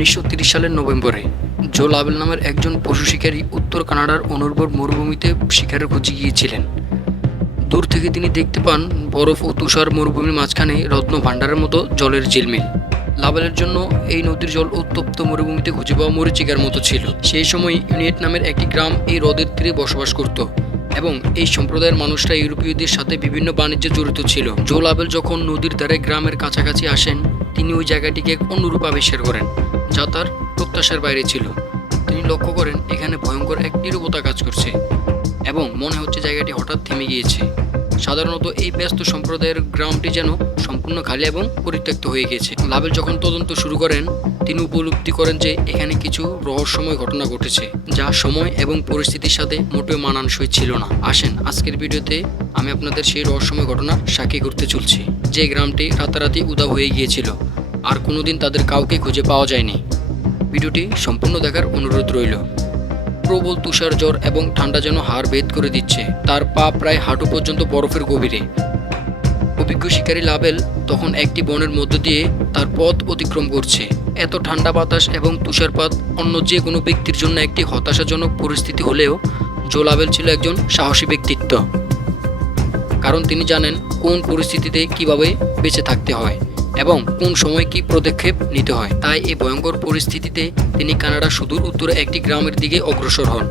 1930 সালের নভেম্বরে জো লাবেল নামের একজন পশু শিকারী উত্তর কানাডার অনুর্বর মরুভূমিতে শিকারের খোঁজে গিয়েছিলেন। দূর থেকে তিনি দেখতে পান বরফ ও তুষার মরুভূমির মাঝখানে রত্ন ভাণ্ডারের মতো জলের ঝিলমিল। লাবেলের জন্য এই নদীর জল উত্তপ্ত মরুভূমিতে খুঁজে পাওয়া মরীচিকার মতো ছিল। সেই সময় ইউনিট নামের একটি গ্রাম এই হ্রদের তীরে বসবাস করত এবং এই সম্প্রদায়ের মানুষরা ইউরোপীয়দের সাথে বিভিন্ন বাণিজ্যে জড়িত ছিল। জো লাবেল যখন নদীর ধারে গ্রামের কাছাকাছি আসেন, তিনি ওই জায়গাটিকে এক অন্যরূপ আবিষ্কার করেন যা তার প্রত্যাশার বাইরে ছিল। তিনি লক্ষ্য করেন এখানে ভয়ঙ্কর এক নীরবতা কাজ করছে এবং মনে হচ্ছে জায়গাটি হঠাৎ থেমে গিয়েছে। সাধারণত এই ব্যস্ত সম্প্রদায়ের গ্রামটি যেন সম্পূর্ণ খালি এবং পরিত্যক্ত হয়ে গেছে। লাবেল যখন তদন্ত শুরু করেন, তিনি উপলব্ধি করেন যে এখানে কিছু রহস্যময় ঘটনা ঘটেছে যা সময় এবং পরিস্থিতির সাথে মোটেও মানানসই ছিল না। আসেন আজকের ভিডিওতে আমি আপনাদের সেই রহস্যময় ঘটনা সাক্ষী করতে চলছি, যে গ্রামটি রাতারাতি উধাও হয়ে গিয়েছিল আর কোনোদিন তাদের কাউকে খুঁজে পাওয়া যায়নি। ভিডিওটি সম্পূর্ণ দেখার অনুরোধ রইল। প্রবল তুষার ঝড় এবং ঠান্ডা যেন হাড় ভেদ করে দিচ্ছে, তার পা প্রায় হাঁটু পর্যন্ত বরফের গভীরে। অভিজ্ঞ শিকারী লাবেল তখন একটি বনের মধ্য দিয়ে তার পথ অতিক্রম করছে। এত ঠান্ডা বাতাস এবং তুষারপাত অন্য যে কোনো ব্যক্তির জন্য একটি হতাশাজনক পরিস্থিতি হলেও জো লাবেল ছিল একজন সাহসী ব্যক্তিত্ব, কারণ তিনি জানেন কোন পরিস্থিতিতে কিভাবে বেঁচে থাকতে হয় এবং কোন সময় কি পদক্ষেপ নিতে হয়। তাই এই ভয়ঙ্কর পরিস্থিতিতে তিনি কানাডার সুদূর উত্তরে একটি গ্রামের দিকে অগ্রসর হন।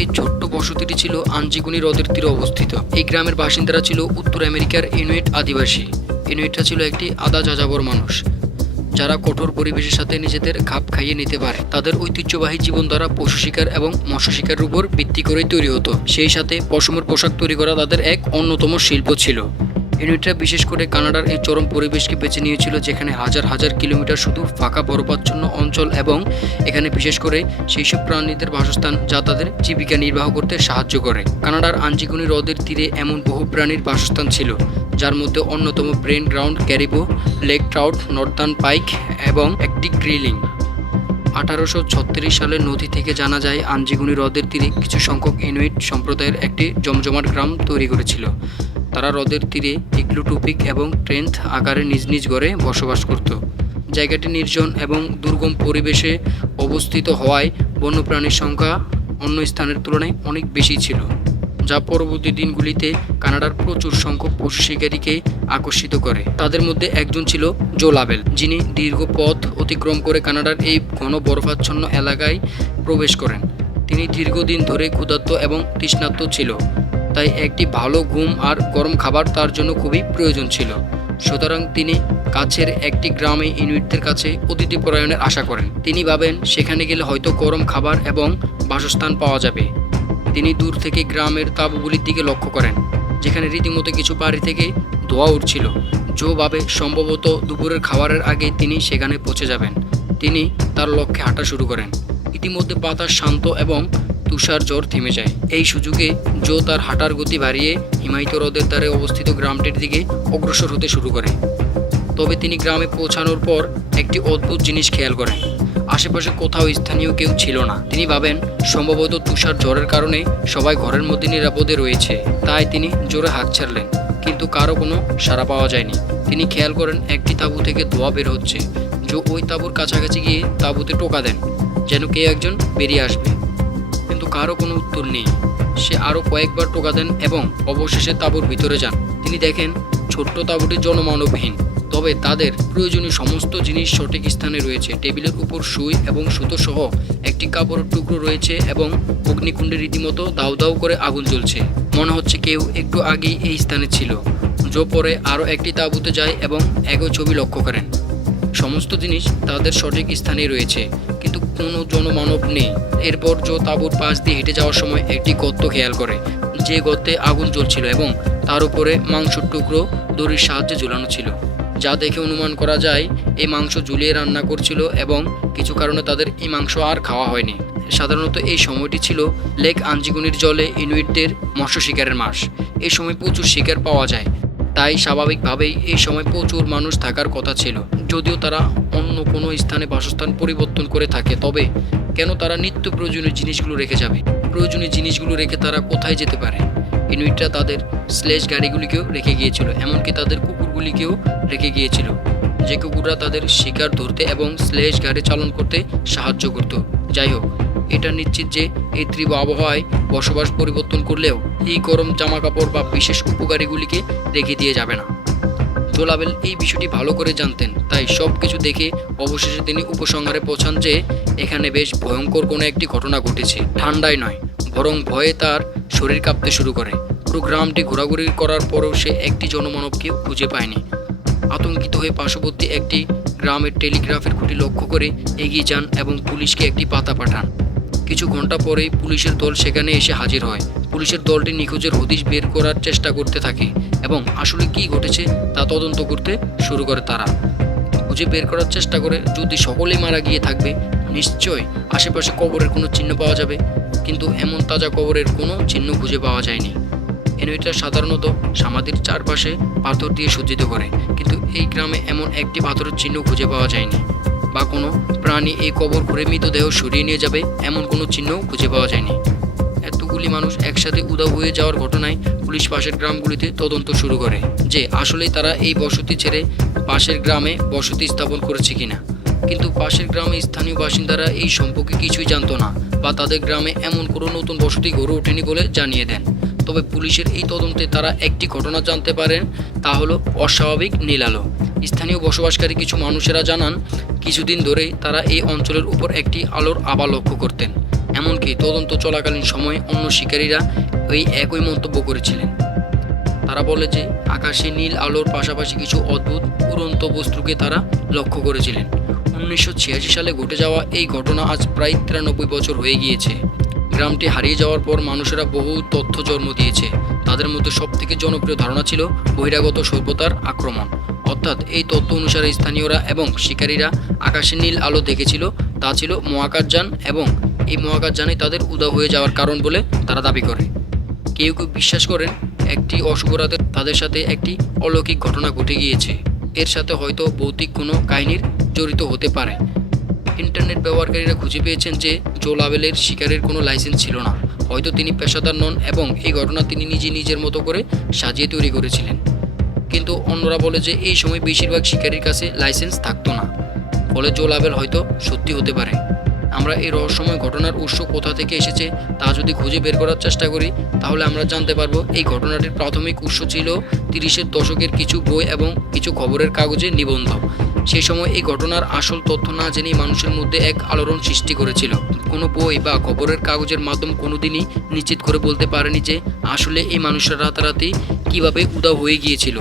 এই ছোট্ট বসতিটি ছিল আঞ্জিগুনি হ্রদের তীরে অবস্থিত। এই গ্রামের বাসিন্দারা ছিল উত্তর আমেরিকার ইনুইট আদিবাসী। ইনুইটরা ছিল একটি আধা যাযাবর মানুষ যারা কঠোর পরিবেশের সাথে নিজেদের খাপ খাইয়ে নিতে পারে। তাদের ঐতিহ্যবাহী জীবনধারা পশু শিকার এবং মৎস্য শিকারের উপর ভিত্তি করেই তৈরি হতো। সেই সাথে পশমের পোশাক তৈরি করা তাদের এক অন্যতম শিল্প ছিল। ইনুইটরা বিশেষ করে কানাডার এই চরম পরিবেশকে বেছে নিয়েছিল, যেখানে হাজার হাজার কিলোমিটার শুধু ফাঁকা বরফাচ্ছন্ন অঞ্চল এবং এখানে বিশেষ করে সেই সব প্রাণীদের বাসস্থান যা তাদের জীবিকা নির্বাহ করতে সাহায্য করে। কানাডার আঞ্জিগুনি হ্রদের তীরে এমন বহু প্রাণীর বাসস্থান ছিল, যার মধ্যে অন্যতম barren ground caribou, lake trout, northern pike এবং একটি গ্রিলিং। 1836 সালে নদী থেকে জানা যায় আঞ্জিগুনি হ্রদের তীরে কিছু সংখ্যক ইনুইট সম্প্রদায়ের একটি জমজমাট গ্রাম তৈরি করেছিল। তারা হ্রদের তীরে ইগলুটুপিক এবং ট্রেন্থ আকারে নিজ নিজ ঘরে বসবাস করত। জায়গাটি নির্জন এবং দুর্গম পরিবেশে অবস্থিত হওয়ায় বন্যপ্রাণীর সংখ্যা অন্য স্থানের তুলনায় অনেক বেশি ছিল, যা পরবর্তী দিনগুলিতে কানাডার প্রচুর সংখ্যক পশু শিকারীকে আকর্ষিত করে। তাদের মধ্যে একজন ছিল জো লাবেল, যিনি দীর্ঘ পথ অতিক্রম করে কানাডার এই ঘন বরফাচ্ছন্ন এলাকায় প্রবেশ করেন। তিনি দীর্ঘদিন ধরে ক্ষুধার্ত এবং তৃষ্ণার্ত ছিল, তাই একটি ভালো ঘুম আর গরম খাবার তার জন্য খুবই প্রয়োজন ছিল। সুতরাং তিনি কাছের একটি গ্রামে ইনুইটদের কাছে অতিথি পরায়ণের আশা করেন। তিনি ভাবেন সেখানে গেলে হয়তো গরম খাবার এবং বাসস্থান পাওয়া যাবে। তিনি দূর থেকে গ্রামের তাঁবুগুলির দিকে লক্ষ্য করেন, যেখানে রীতিমতো কিছু বাড়ি থেকে ধোঁয়া উঠছিল। জো ভাবে সম্ভবত দুপুরের খাবারের আগে তিনি সেখানে পৌঁছে যাবেন। তিনি তার লক্ষ্যে হাঁটা শুরু করেন। ইতিমধ্যে বাতাস শান্ত এবং তুষার ঝড় থেমে যায়। এই সুযোগে জো তার হাঁটার গতি বাড়িয়ে হিমায়িত হ্রদের ধারে অবস্থিত গ্রামটির দিকে অগ্রসর হতে শুরু করে। তবে তিনি গ্রামে পৌঁছানোর পর একটি অদ্ভুত জিনিস খেয়াল করেন। আশেপাশে কোথাও স্থানীয় কেউ ছিল না। তিনি ভাবেন সম্ভবত তুষার ঝড়ের কারণে সবাই ঘরের মধ্যে নিরাপদে রয়েছে। তাই তিনি জোরে হাঁক ছাড়লেন, কিন্তু কারো কোনো সাড়া পাওয়া যায়নি। তিনি খেয়াল করেন একটি তাঁবু থেকে ধোঁয়া বের হচ্ছে। জো ওই তাঁবুর কাছাকাছি গিয়ে তাঁবুতে টোকা দেন, যেন কেউ একজন বেরিয়ে আসবে, কিন্তু কারো কোনো উত্তর নেই। সে আরও কয়েকবার টোকা দেন এবং অবশেষে তাঁবুর ভিতরে যান। তিনি দেখেন ছোট্ট তাঁবুটি জনমানবহীন, তবে তাদের প্রয়োজনীয় সমস্ত জিনিস সঠিক স্থানে রয়েছে। টেবিলের উপর সুই এবং সুতো সহ একটি কাপড়ের টুকরো রয়েছে এবং অগ্নিকুণ্ডে রীতিমতো দাউ দাউ করে আগুন জ্বলছে। মনে হচ্ছে কেউ একটু আগেই এই স্থানে ছিল। জো পরে আরও একটি তাঁবুতে যায় এবং একই ছবি লক্ষ্য করেন। সমস্ত জিনিস তাদের সঠিক স্থানে রয়েছে, কিন্তু কোনো জনমানব নেই। এরপর জো তাঁবুর পাশ দিয়ে হেঁটে যাওয়ার সময় একটি গর্ত খেয়াল করে, যে গর্তে আগুন জ্বলছিল এবং তার উপরে মাংসের টুকরো দড়ির সাহায্যে ঝুলানো ছিল, যা দেখে অনুমান করা যায় এই মাংস ঝুলিয়ে রান্না করছিল এবং কিছু কারণে তাদের এই মাংস আর খাওয়া হয়নি। সাধারণত এই সময়টি ছিল লেক আঞ্জিগুনির জলে ইনুইটদের মৎস্য শিকারের মাস। এই সময় প্রচুর শিকার পাওয়া যায়, তাই স্বাভাবিকভাবেই এই সময় প্রচুর মানুষ থাকার কথা ছিল। যদিও তারা অন্য কোনো স্থানে বাসস্থান পরিবর্তন করে থাকে, তবে কেন তারা নিত্য প্রয়োজনীয় জিনিসগুলো রেখে যাবে? প্রয়োজনীয় জিনিসগুলো রেখে তারা কোথায় যেতে পারে? ইনুইটরা তাদের স্লেজ গাড়িগুলিকেও রেখে গিয়েছিল, এমনকি তাদের কুকুরগুলিকেও রেখে গিয়েছিল। যে কুকুররা তাদের শিকার ধরতে এবং স্লেজ গাড়ি চালন করতে সাহায্য করত। যাই হোক, এটা নিশ্চিত যে এই তীব্র আবহাওয়ায় বসবাস পরিবর্তন করলেও এই গরম জামাকাপড় বা বিশেষ উপকারীগুলিকে রেখে দিয়ে যাবে না। জো লাবেল এই বিষয়টি ভালো করে জানতেন, তাই সব কিছু দেখে অবশেষে তিনি উপসংহারে পৌঁছান যে এখানে বেশ ভয়ঙ্কর কোনো একটি ঘটনা ঘটেছে। ঠান্ডায় নয়, বরং ভয়ে তার শরীর কাঁপতে শুরু করে। পুরো গ্রামটি ঘোরাঘুরি করার পরেও সে একটি জনমানবকেও খুঁজে পায়নি। আতঙ্কিত হয়ে পার্শ্ববর্তী একটি গ্রামের টেলিগ্রাফের খুঁটি লক্ষ্য করে এগিয়ে যান এবং পুলিশকে একটি পাতা পাঠান। কিছু ঘন্টা পরেই পুলিশের দল সেখানে এসে হাজির হয়। পুলিশের দলটি নিখোঁজের হদিশ বের করার চেষ্টা করতে থাকে এবং আসলে কী ঘটেছে তা তদন্ত করতে শুরু করে। তারা খুঁজে বের করার চেষ্টা করে যদি সকলেই মারা গিয়ে থাকবে, নিশ্চয়ই আশেপাশে কবরের কোনো চিহ্ন পাওয়া যাবে, কিন্তু এমন তাজা কবরের কোনো চিহ্ন খুঁজে পাওয়া যায়নি। এনুইটরা সাধারণত সমাধির চারপাশে পাথর দিয়ে সজ্জিত করে, কিন্তু এই গ্রামে এমন একটি পাথরের চিহ্ন খুঁজে পাওয়া যায়নি, বা কোনো প্রাণী এই কবর ঘুরে মৃতদেহ সরিয়ে নিয়ে যাবে এমন কোনো চিহ্নও খুঁজে পাওয়া যায়নি। এতগুলি মানুষ একসাথে উধাও হয়ে যাওয়ার ঘটনায় পুলিশ পাশের গ্রামগুলিতে তদন্ত শুরু করে যে আসলেই তারা এই বসতি ছেড়ে পাশের গ্রামে বসতি স্থাপন করেছে কিনা। কিন্তু পাশের গ্রামে স্থানীয় বাসিন্দারা এই সম্পর্কে কিছুই জানতো না, বা তাদের গ্রামে এমন কোনো নতুন বসতি গড়ে ওঠেনি বলে জানিয়ে দেন। তবে পুলিশের এই তদন্তে তারা একটি ঘটনা জানতে পারেন, তা হলো অস্বাভাবিক নীল আলো। স্থানীয় বসবাসকারী কিছু মানুষেরা জানান কিছুদিন ধরেই তারা এই অঞ্চলের উপর একটি আলোর আভা লক্ষ্য করতেন। এমনকি তদন্ত চলাকালীন সময়ে অন্য শিকারীরা এই একই মন্তব্য করেছিলেন। তারা বলে যে আকাশে নীল আলোর পাশাপাশি কিছু অদ্ভুত উড়ন্ত বস্তুকে তারা লক্ষ্য করেছিলেন। 1986 সালে ঘটে যাওয়া এই ঘটনা আজ প্রায় 93 বছর হয়ে গিয়েছে। গ্রামটি হারিয়ে যাওয়ার পর মানুষেরা বহু তথ্য জন্ম দিয়েছে। তাদের মধ্যে সবথেকে জনপ্রিয় ধারণা ছিল বহিরাগত সভ্যতার আক্রমণ। অর্থাৎ এই তথ্য অনুসারে স্থানীয়রা এবং শিকারীরা আকাশে নীল আলো দেখেছিল, তা ছিল মহাকাশযান, এবং এই মহাকাশযানই তাদের উধাও হয়ে যাওয়ার কারণ বলে তারা দাবি করে। কেউ কেউ বিশ্বাস করেন একটি অশুভ রাতে তাদের সাথে একটি অলৌকিক ঘটনা ঘটে গিয়েছে, এর সাথে হয়তো ভৌতিক কোনো কাহিনীর জড়িত হতে পারে। ইন্টারনেট ব্যবহারকারীরা খুঁজে পেয়েছেন যে জো লাবেলের শিকারের কোনো লাইসেন্স ছিল না, হয়তো তিনি পেশাদার নন এবং এই ঘটনা তিনি নিজের মতো করে সাজিয়ে তৈরি করেছিলেন। কিন্তু অন্যরা বলে যে এই সময় বেশিরভাগ শিকারীর কাছে লাইসেন্স থাকতো না, ফলে জো লাবেল হয়তো সত্যি হতে পারে। আমরা এই রহস্যময় ঘটনার উৎস কোথা থেকে এসেছে তা যদি খুঁজে বের করার চেষ্টা করি, তাহলে আমরা জানতে পারবো এই ঘটনাটির প্রাথমিক উৎস ছিল 30-এর দশকের কিছু বই এবং কিছু খবরের কাগজে নিবন্ধ। সেই সময় এই ঘটনার আসল তথ্য না জেনেই মানুষের মধ্যে এক আলোড়ন সৃষ্টি করেছিল। কোনো বই বা খবরের কাগজের মাধ্যম কোনোদিনই নিশ্চিত করে বলতে পারেনি যে আসলে এই মানুষরা রাতারাতি কিভাবে উধাও হয়ে গিয়েছিল।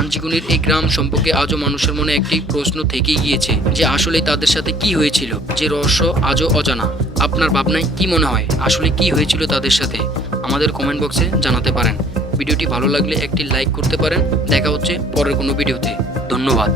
আঞ্জিকুনির এই গ্রাম সম্পর্কে আজও মানুষের মনে একটি প্রশ্ন থেকেই গিয়েছে যে আসলে তাদের সাথে কি হয়েছিল, যে রহস্য আজও অজানা। আপনার ভাবনায় কি মনে হয় আসলে কি হয়েছিল তাদের সাথে? আমাদের কমেন্ট বক্সে জানাতে পারেন। ভিডিওটি ভালো লাগলে একটি লাইক করতে পারেন। দেখা হচ্ছে পরের কোনো ভিডিওতে। ধন্যবাদ।